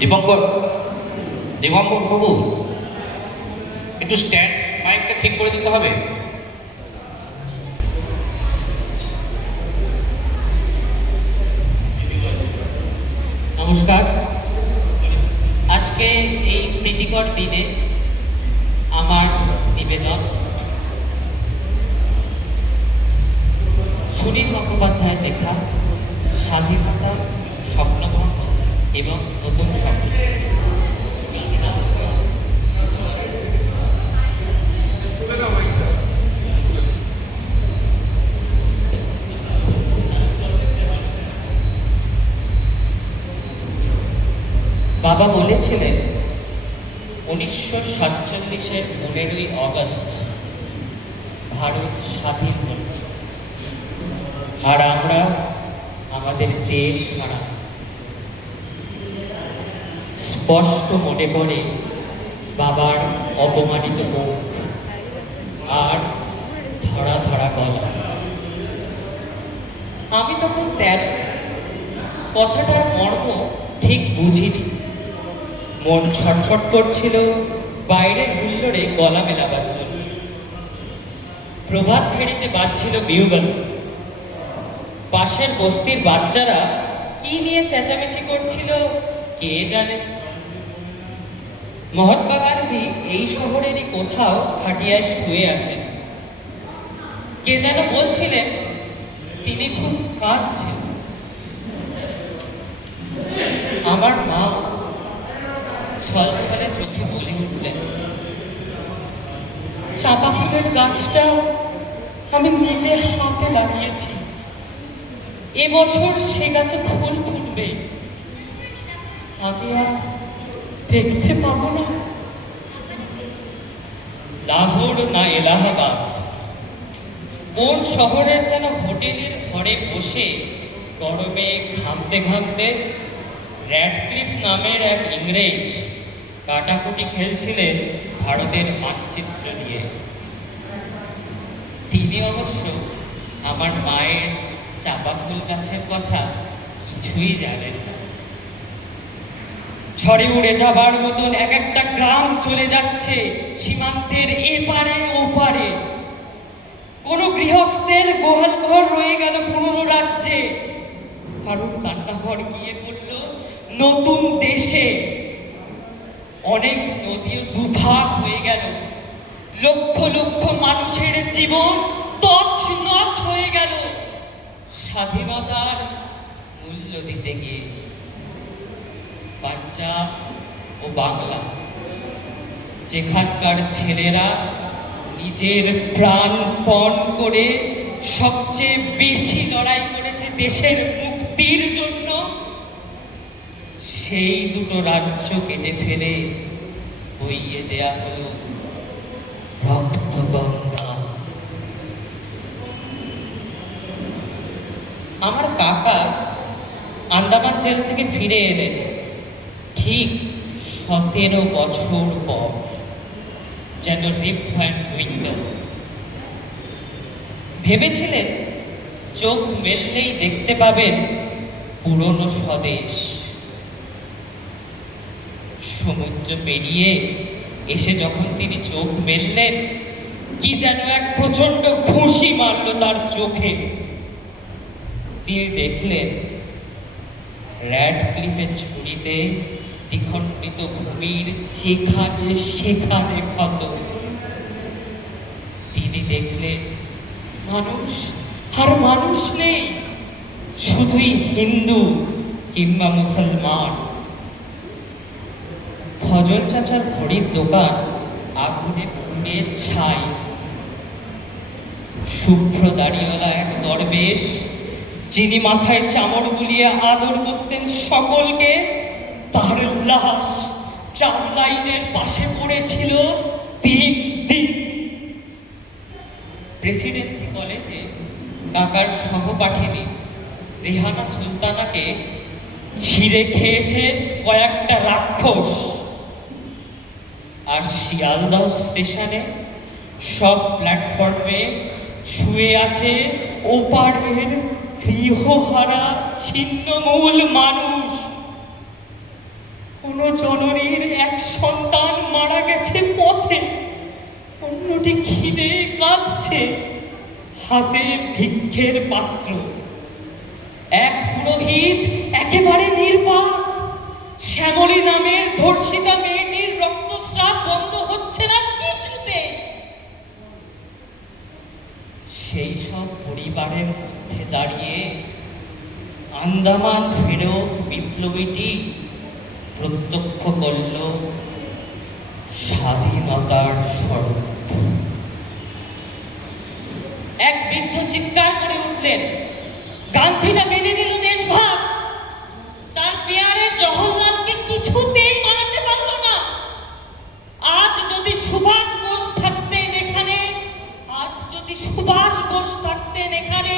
দীপঙ্কর, দিগম্বর বাবু, একটু স্ট্যান্ড মাইকটা ঠিক করে দিতে হবে। নমস্কার। আজকে এই প্রীতিকর দিনে আমার নিবেদন সুনীল মুখোপাধ্যায়ের লেখা স্বাধীনতা, স্বপ্নভঙ্গ এবং নতুন স্বপ্ন। বাবা বলেছিলেন 1947-এর 15ই অগস্ট ভারত স্বাধীন হল, আর আমরা আমাদের দেশ হারা। স্পষ্ট মনে পড়ে বাবার অপমানিত মুখ আর ধরা ধরা গলা। আমি তখন 13, কথাটার মর্ম ঠিক বুঝিনি। মন ছটফট করছিল বাইরের হুল্লোড়ে গলা মেলাবার জন্য। প্রভাত ফেরিতে বাজছিল বিউগল। পাশের বস্তির বাচ্চারা কি নিয়ে চেঁচামেচি করছিল কে জানে। মহাত্মা গান্ধী এই শহরেরই কোথাও খাটিয়ায় শুয়ে আছেন। কে যেন বলছিলেন তিনি খুব কাঁদছেন। আমার মা ছলছলে চোখে বলে উঠলেন, চাঁপা ফুলের গাছটা আমি নিজে হাতে লাগিয়েছি, এবছর সে গাছে ফুল ফুটবে, আমি আর দেখতে পাবো না। লাহোর না এলাহাবাদ, কোন শহরের যেন হোটেলের ঘরে বসে গরমে ঘামতে ঘামতে র্যাডক্লিফ নামের এক ইংরেজ কাটাকুটি খেলছিলেন ভারতের মানচিত্র নিয়ে। তিনি অবশ্য আমার মায়ের চাঁপা ফুল গাছের কথা কিছুই জানেন না। ঝড়ে উড়ে যাবার মতন এক একটা গ্রাম চলে যাচ্ছে সীমান্তের এপারে ওপারে। কোন গৃহস্থের গোহাল ঘর রয়ে গেল পুরনো রাজ্যে, কারণ রান্নাঘর গিয়ে পড়ল নতুন দেশে। অনেক নদীও দুভাগ হয়ে গেল, লক্ষ লক্ষ মানুষের জীবন তছনছ হয়ে গেল স্বাধীনতার মূল্য দিতে গিয়ে। পাঞ্জাব ও বাংলা, যেখানকার ছেলেরা নিজের প্রাণপণ করে সবচেয়ে বেশি লড়াই করেছে দেশের মুক্তির জন্য, সেই দুটো রাজ্য কেটে ফেলে বইয়ে দেয়া হলো রক্তগঙ্গা। আমার কাকা আন্দামান জেল থেকে ফিরে এলেন ঠিক 17 বছর পর, যেন রিপ ভ্যান উইন্ডো। ভেবেছিলেন চোখ মেললেই দেখতে পাবেন পুরনো স্বদেশ। সমুদ্র পেরিয়ে এসে যখন তিনি চোখ মেললেন, কি যেন এক প্রচন্ড খুশি মারল তার চোখে। তিনি দেখলেন র্যাডক্লিফের ছুরিতে দ্বিখণ্ডিত ভূমির যেখানে সেখানে ক্ষত। তিনি দেখলেন মানুষ আর মানুষ নেই, শুধুই হিন্দু কিংবা মুসলমান। ফজল চাচার ঘড়ির দোকান আগুনে পুড়ে ছাই। শুভ্র দাড়িওয়ালা এক দরবেশ, যিনি মাথায় চামড় বুলিয়ে আদর করতেন সকলকে, তার লাশ ট্রাম লাইনের পাশে পড়েছিল 3 দিন। প্রেসিডেন্সি কলেজে কাকার সহপাঠিনী রেহানা সুলতানাকে ছিঁড়ে খেয়েছে কয়েকটা রাক্ষস। আর শিয়ালদহ স্টেশনে সব প্ল্যাটফর্মে শুয়ে আছে ওপারের গৃহহারা ছিন্নমূল মানুষ। কোন কোনো জননীর এক সন্তান মারা গেছে পথে, অন্যটি খিদে কাঁদছে, হাতে ভিক্ষের পাত্র। এক পুরোহিত একেবারে নির্বাক, শ্যামলী নামের ধর্ষিতা মেয়েটির রক্তস্রাব বন্ধ হচ্ছে না কিছুতে। সেই সব পরিবারের মধ্যে দাঁড়িয়ে আন্দামান ফেরত বিপ্লবীটি প্রত্যক্ষ করল স্বাধীনতার স্বরূপ। এক বৃদ্ধ চিৎকার করে উঠলেন, গান্ধীরা মেনে নিল দেশভাগ, তার পেয়ারে জওহরলালকে কিছুতেই মানাতে পারল না। আজ যদি সুভাষ বোস থাকতেন এখানে, আজ যদি সুভাষ বোস থাকতেন এখানে,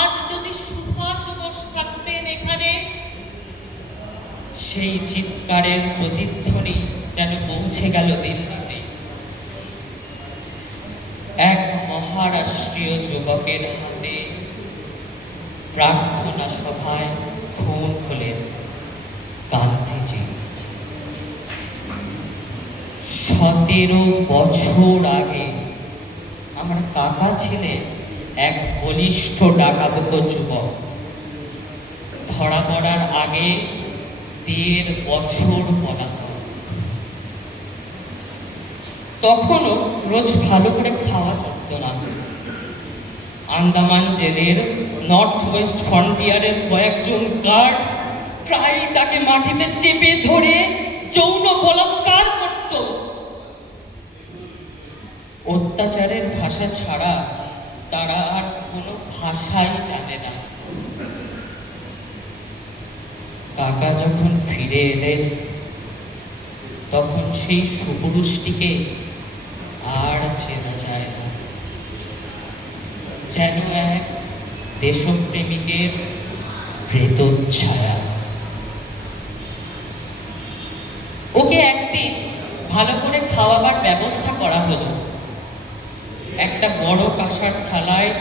আজ যদি সুভাষ বোস থাকতেন এখানে। সেই চিৎকারের প্রতিধ্বনি যেন পৌঁছে গেল দিল্লিতে। এক মহারাষ্ট্রীয় যুবকের হাতে প্রার্থনা সভায় খুন হলেন গান্ধীজি। 17 বছর আগে আমার কাকা ছিলেন এক বলিষ্ঠ ডাকাবুকো যুবক। ধরা পড়ার আগে 1.5 বছর পড়াতো। তখনও রোজ ভালো করে খাওয়া চলত না। আন্দামান জেলের নর্থ ওয়েস্ট ফ্রন্টিয়ারের কয়েকজন গার্ড প্রায়ই তাকে মাটিতে চেপে ধরে যৌন বলাৎকার করত। অত্যাচারের ভাষা ছাড়া তারা আর কোনো ভাষাই জানে না। কাকা যখন ফিরে এলেন, তখন সেই সুপুরুষটিকে আর চেনা যায় না। যেন এক দেশপ্রেমিকের প্রেতচ্ছায়া। ওকে একদিন ভালো করে খাওয়াবার ব্যবস্থা করা হলো। একটা বড় কাঁসার থালায়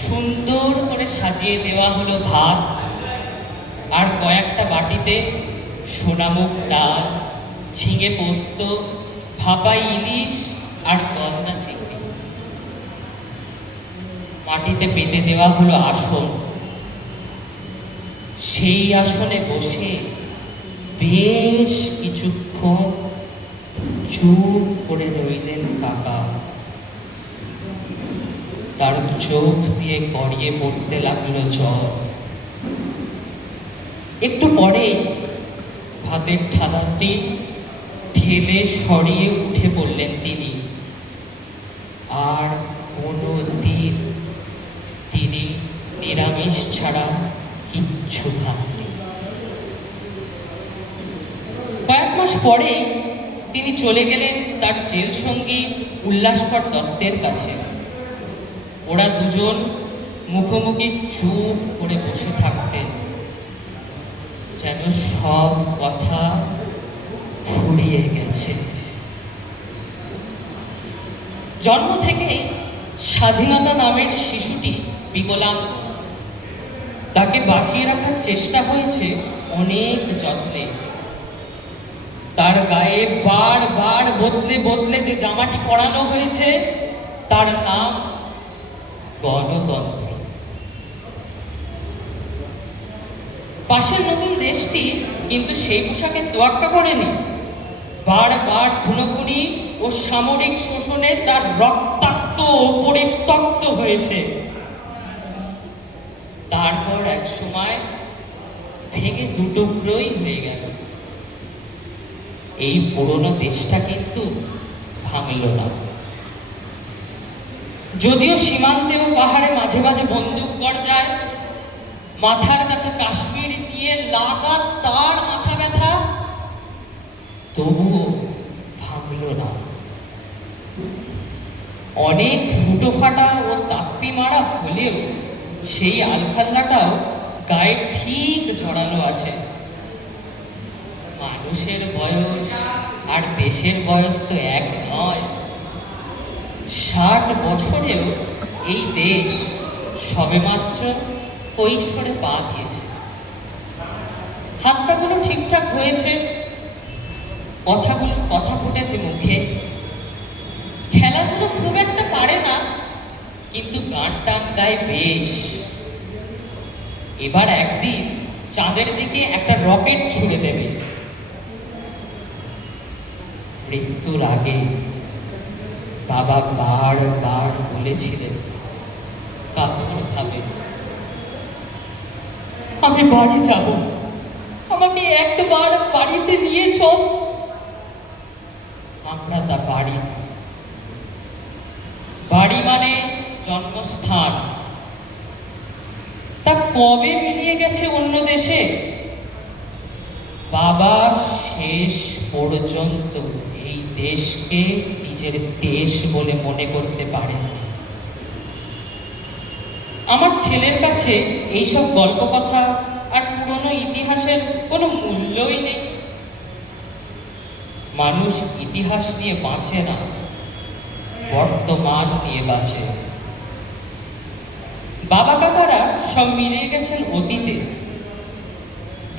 সুন্দর করে সাজিয়ে দেওয়া হলো ভাত, আর কয়েকটা বাটিতে সোনামুখ ডাল, ঝিঙে পোস্ত, ভাপা ইলিশ আর গলদা চিংড়ি। মাটিতে পেতে দেওয়া হলো আসন। সেই আসনে বসে বেশ কিছুক্ষণ চুপ করে রইলেন কাকা। তার চোখ দিয়ে গড়িয়ে পড়তে লাগলো জল। একটু পরে ভাতের থালাটি ঠেলে সরিয়ে উঠে পড়লেন তিনি। আর কোনো দিন তিনি নিরামিষ ছাড়া কিচ্ছু খাননি। কয়েক মাস পরে তিনি চলে গেলেন তার জেল সঙ্গী উল্লাসকর দত্তের কাছে। ওরা দুজন মুখোমুখি চুপ করে বসে থাকতেন, যেন সব কথা ফুরিয়ে গেছে। জন্ম থেকেই স্বাধীনতা নামের শিশুটি বিকলাঙ্গ। তাকে বাঁচিয়ে রাখার চেষ্টা হয়েছে অনেক যত্নে। তার গায়ে বারবার বদলে বদলে যে জামাটি পরানো হয়েছে, তার নাম গণতন্ত্র। পাশের নতুন দেশটি কিন্তু সেই পোশাকে তোয়াক্কা করেনি। বারবার খুনোখুনি ও সামরিক শোষণে তার রক্তাক্ত ও পরিত্যক্ত হয়েছে। তারপর এক সময় ভেঙে দুটুকরোই হয়ে গেল। এই পুরনো দেশটা কিন্তু ভাঙল না। যদিও সীমান্তে ও পাহাড়ে মাঝে মাঝে বন্দুক গর্জায়, মাথার কাছে কাশ্মীর দিয়ে লাগাতার মাথা ব্যথা, তবুও ভাঙল না। অনেক ফুটো ফাটা ও তাপ্পি মারা হলেও সেই আলখাল্লাটাও গায়ে ঠিক জড়ানো আছে। মানুষের বয়স আর দেশের বয়স তো এক নয়। 60 বছরেও এই দেশ সবেমাত্র কৈশোরে পা দিয়েছে। হাত পাগুলো ঠিকঠাক হয়েছে, কথা ফুটেছে মুখে। খেলাধুলো খুব একটা পারে না, কিন্তু গান টান গায় বেশ। এবার একদিন চাঁদের দিকে একটা রকেট ছুড়ে দেবে। মৃত্যুর আগে বাবা বারবার বলেছিলেন কাতর ভাবে, আমি বাড়ি যাব, আমাকে একবার বাড়িতে নিয়ে চল। আমরা তা বাড়ি, বাড়ি মানে জন্মস্থান, তা কবে মিলিয়ে গেছে অন্য দেশে। বাবা শেষ পর্যন্ত এই দেশকে নিজের দেশ বলে মনে করতে পারেন। আমার ছেলের কাছে এইসব গল্প কথা আর পুরনো ইতিহাসের কোনো মূল্যই নেই। মানুষ ইতিহাস নিয়ে বাঁচে না, বর্তমান নিয়ে বাঁচে। বাবা কাকারা সব মিলিয়ে গেছেন অতীতে।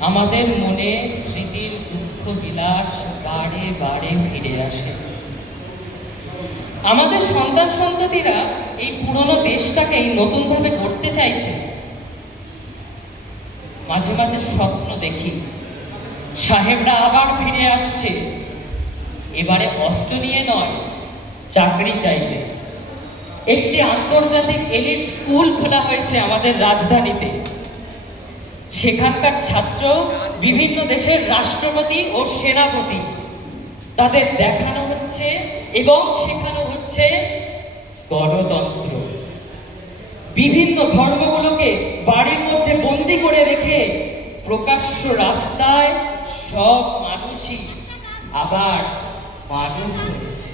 আমাদের মনে স্মৃতির দুঃখ বিলাস বারে বারে ফিরে আসে। আমাদের সন্তান সন্ততিরা এই পুরনো দেশটাকেই নতুনভাবে গড়তে চাইছে। মাঝে মাঝে স্বপ্ন দেখি সাহেবরা আবার ফিরে আসছে, এবারে অস্ত্র নিয়ে নয়, চাকরি চাইবে। একটি আন্তর্জাতিক এলিট স্কুল খোলা হয়েছে আমাদের রাজধানীতে। সেখানকার ছাত্র বিভিন্ন দেশের রাষ্ট্রপতি ও সেনাপতি, তাদের দেখানো হচ্ছে এবং শেখানো হচ্ছে গণতন্ত্র। বিভিন্ন ধর্মগুলোকে বাড়ির মধ্যে বন্দি করে রেখে প্রকাশ্য রাস্তায় সব মানুষই আবার মানুষ হয়েছে।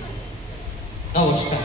নমস্কার।